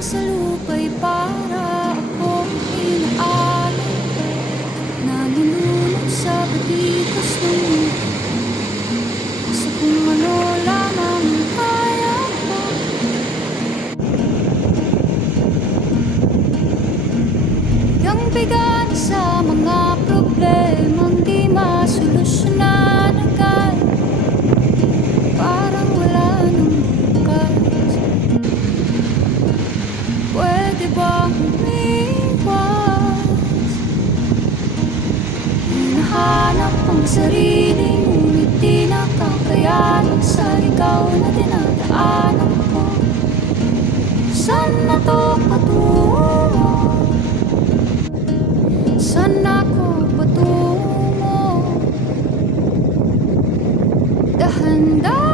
sa lupa'y para akong inaalay, nalulunod sa batikos ng mundo. Sa kung ano lamang kaya ko, bigang-bigan sa mga problemang di masolusyonan agad, parang wala nang bukas. Pwede bang umiwas? Hinahanap ang sarili, ngunit di nakakayanan sa ikaw na dinadaanan ko. Saan na to patungo? Saan ako patungo? Dahan-dahan